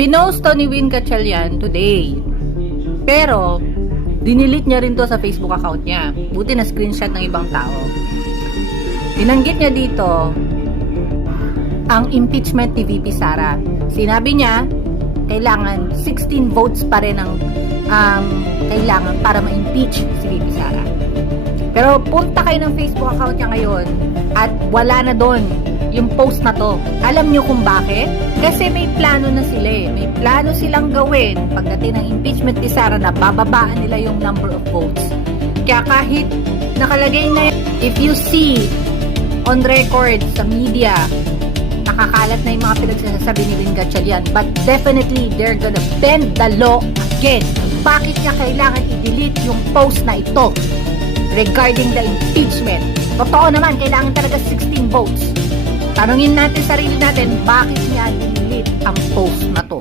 Pinost to ni Win Gatchalian today. Pero, dinilit niya rin to sa Facebook account niya. Buti na screenshot ng ibang tao. Binanggit niya dito ang impeachment ni VP Sara. Sinabi niya, kailangan 16 votes pa rin ang kailangan para ma-impeach si VP Sara. Pero punta kayo ng Facebook account niya ngayon at wala na doon yung post na to. Alam niyo kung bakit? Kasi may plano na sila eh. May plano silang gawin pagdating ng impeachment ni Sara na bababaan nila yung number of votes. Kaya kahit nakalagay na if you see on record sa media, nakakalat na yung mga pinagsasabi ni Win Gatchalian, but definitely they're gonna bend the law again. Bakit niya kailangan i-delete yung post na ito regarding the impeachment? Totoo naman, kailangan talaga 16 votes. Tanungin natin sarili natin, bakit niya delete ang post na to?